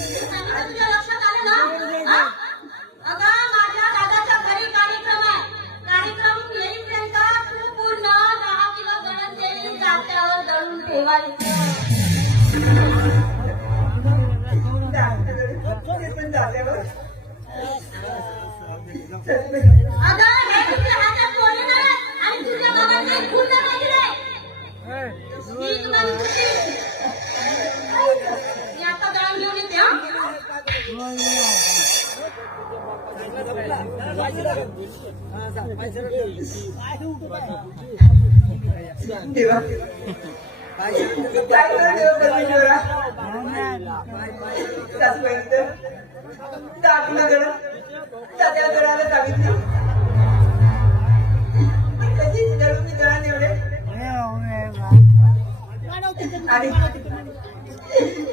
तुझ्या लक्षात आलं ना? अगं माझ्या दादाच्या घरी कार्यक्रम आहे. कार्यक्रम येईपर्यंत तू पूर्ण 10 किलो दळण तेल जात्यावर दळून ठेवायचं. अगं हे तुझ्या हातात कोणी नाही आणि तुझ्या बाबात काही खुंड नाही रे. मी तुला म्हणते मी आता दळण घेऊन येते.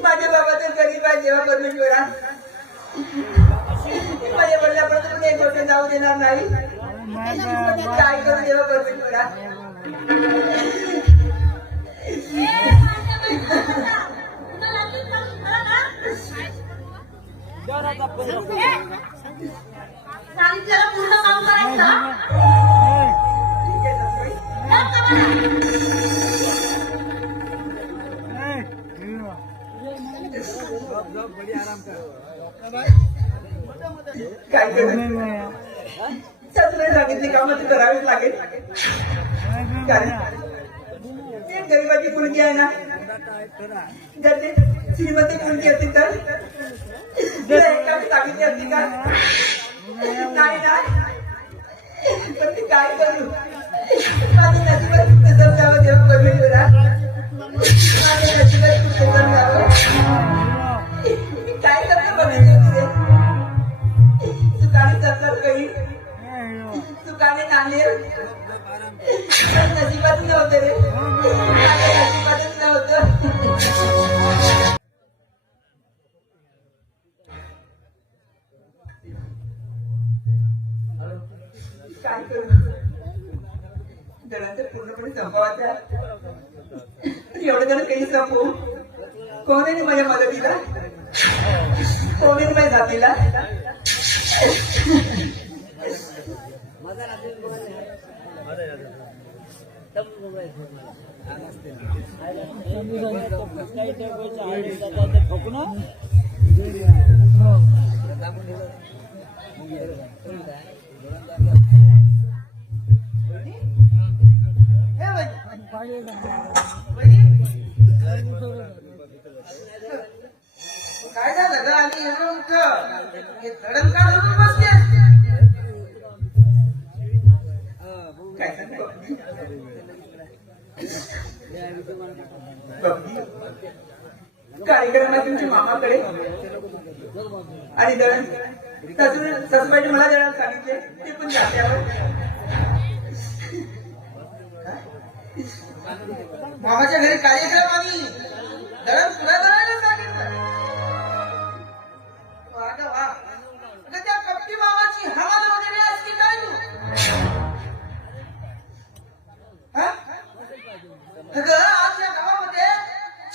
माझ्या बाबाचं गरीब आहे जेव्हा परमेश्वरा माझ्या वडिलांपर्यंत एक गोष्ट जाऊ देणार नाही. काय करू देवा परमेश्वरा. सांगितलेलं पूर्ण काम करायचं. काय करू सासूने सांगितले कामं ते करावीच लागेल. कारण गरीबाची मुलगी आहे ना. जर ते श्रीमती मुलगी असती तर तिला एका सांगितली असती का नाही ना. पण ती काय करू माझ्या नशिबात कसं जावं देवा परमेश्वरा. माझ्या नशिबात कसं जावं मी काय करतो बघितले. सुखाने सरकार काही सुखाने नांदेल नशिबात नव्हतं रे. माझ्या नशिबातच नव्हतं. काय करू जणांचं पूर्णपणे संपवायचं. एवढं जण काही संपवू कोण आहे माझ्या मदतीला. कोण आहे माझ्या जातीला. काय झालं ग आणि एवढं मोठं धडण का धरून बसते. काय कार्यक्रम आहे तुमच्या मामाकडे आणि दळण सासूबाईने मला दळण सांगितले ते पण जात्यावर. मामाच्या घरी कार्यक्रम आणि दळण तुला दळायला सांगितलं. वा त्या कपटी मामाची हवा वगैरे असती काय तू. आज या गावामध्ये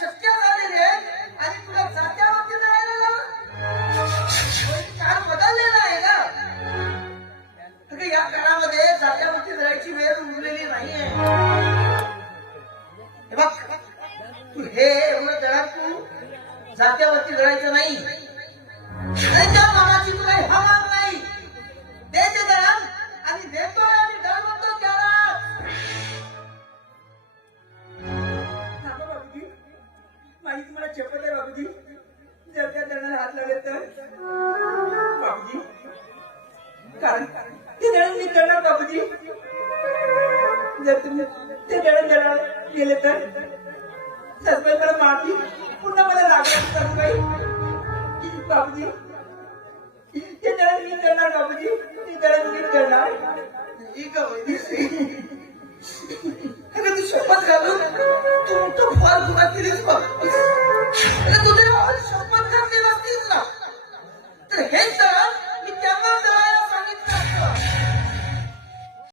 शक्य झालेले आणि तुला जात्यावरती दळायला लावलं. काळ बदललेला आहे ना. या काळामध्ये जात्यावरती दळायची वेळ उरलेली नाहीये. बघ तू हे एवढं दळण तू जात्यावरती दळायचं नाही. त्यांच्या मामाची तुला हवा नाही. दे ते दळण आणि देतो आणि दळ म्हणतो त्याला. बाबूजी माझी तुम्हाला शपथ आहे बाबूजी. जर त्या दळणाला हात लागेल तर बाबूजी कारण ते दळण मी करणार बाबूजी. जर तुम्ही ते दळण दळण गेले तर सासूबाईकडे माफी पुन्हा मला लागणार सासूबाई. बाबूजी ते दळण मी करणार बाबूजी. ते दळण मी करणार. तू शपथ घालून तू फार गुन्हा केलीस बघ. तुझ्या शपथ घातली नसतीस ना तर हेच